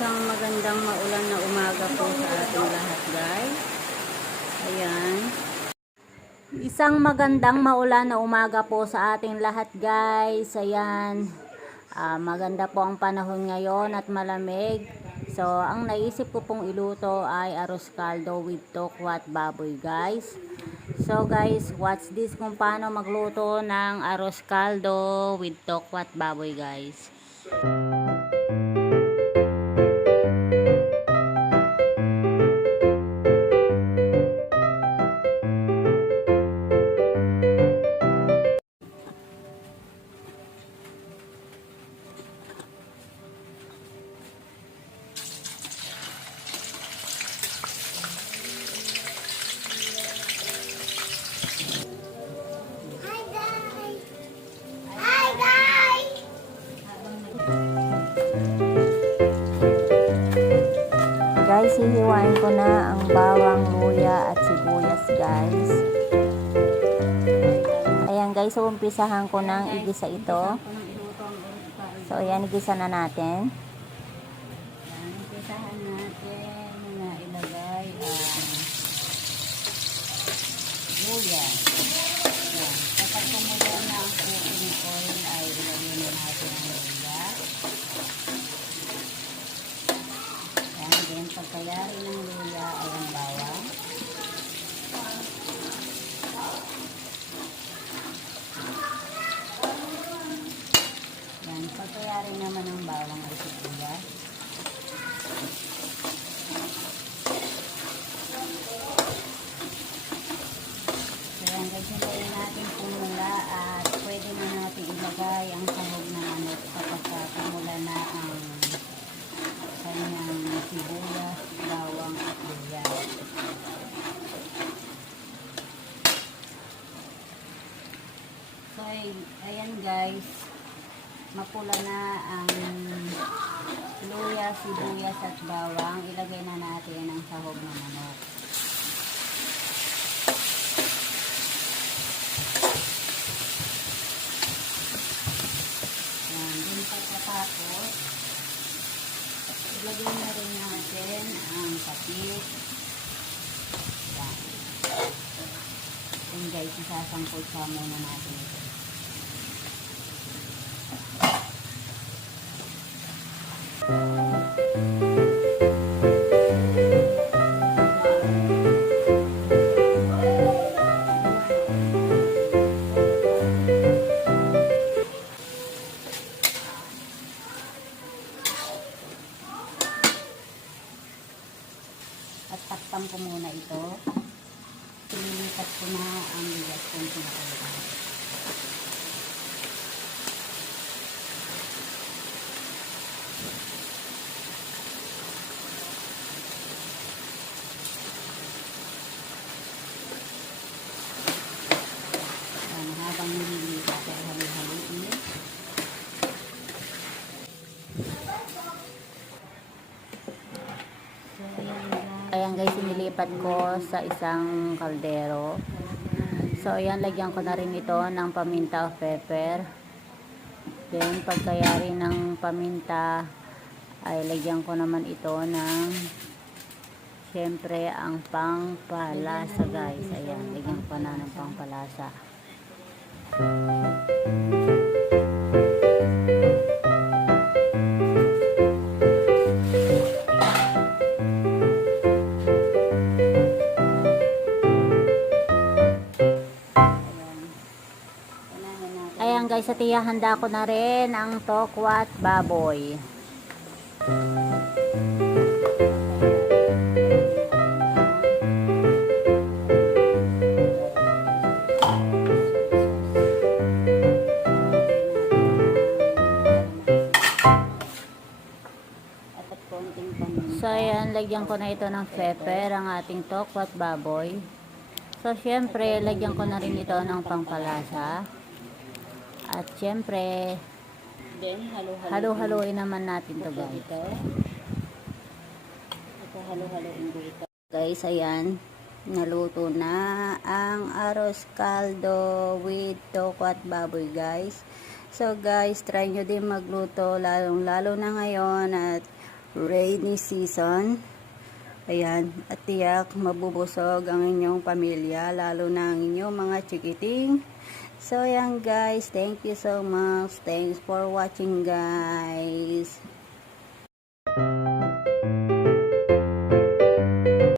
Isang magandang maulan na umaga po sa ating lahat, guys. Ayan. Isang magandang maulan na umaga po sa ating lahat, guys. Ayan. Maganda po ang panahon ngayon at malamig. So, ang naisip ko pong iluto ay arroz caldo with tokwat baboy, guys. So, guys, watch this kung paano magluto ng arroz caldo with tokwat baboy, guys. Guys, hihiwain ko na ang bawang, luya at sibuyas, guys. Ayan, guys, so umpisahan ko ng igisa ito. So, ayan, igisa na natin. Ayan, umpisahan natin na ilagay luya. Ayan, kapag kumulo na ang cooking oil ay ilagay na natin ang luya. Then, pagkayari ng luya ay ang bawang. Yan, pagkayari naman ng bawang ay sibuyas. So, yan, guys, hintayin natin pumula at pwede na natin ilagay ang sahog na manok kapag pumula na ang kanyang sibuyas, bawang at luya. So, ayan, guys, mapula na ang luya, sibuyas at bawang. Ilagay na natin ang sahog na manok. Ayan, din pagkatapos ilagay na rin natin ang kapit. Yan. Then, guys, isasangkot sa muna natin ito. At takpan ko muna ito. Pinilipat ko na ang bigas kung pinakalitan. Habang nililipat ay halo-haloin. Ayan, guys, sinilipat ko sa isang kaldero. So ayan, lagyan ko na rin ito ng paminta o pepper. Then pagkayari ng paminta ay lagyan ko naman ito ng syempre ang pangpalasa, guys. Ayan, lagyan ko na ng pangpalasa. Ayan, guys, at ihahanda ko na rin ang tokwat baboy. So, ayan, lagyan ko na ito ng pepper, ang ating tokwat baboy. So, syempre, lagyan ko na rin ito ng pangpalasa. At syempre, halo-haloin naman natin ito, guys. Ito, halo-haloin dito. Guys, ayan, naluto na ang arroz caldo with tokwat baboy, guys. So, guys, try nyo din magluto, lalong-lalo na ngayon at rainy season. Ayan, at tiyak mabubusog ang inyong pamilya, lalo na ang inyong mga chikiting. So, ayan guys, thank you so much. Thanks for watching guys.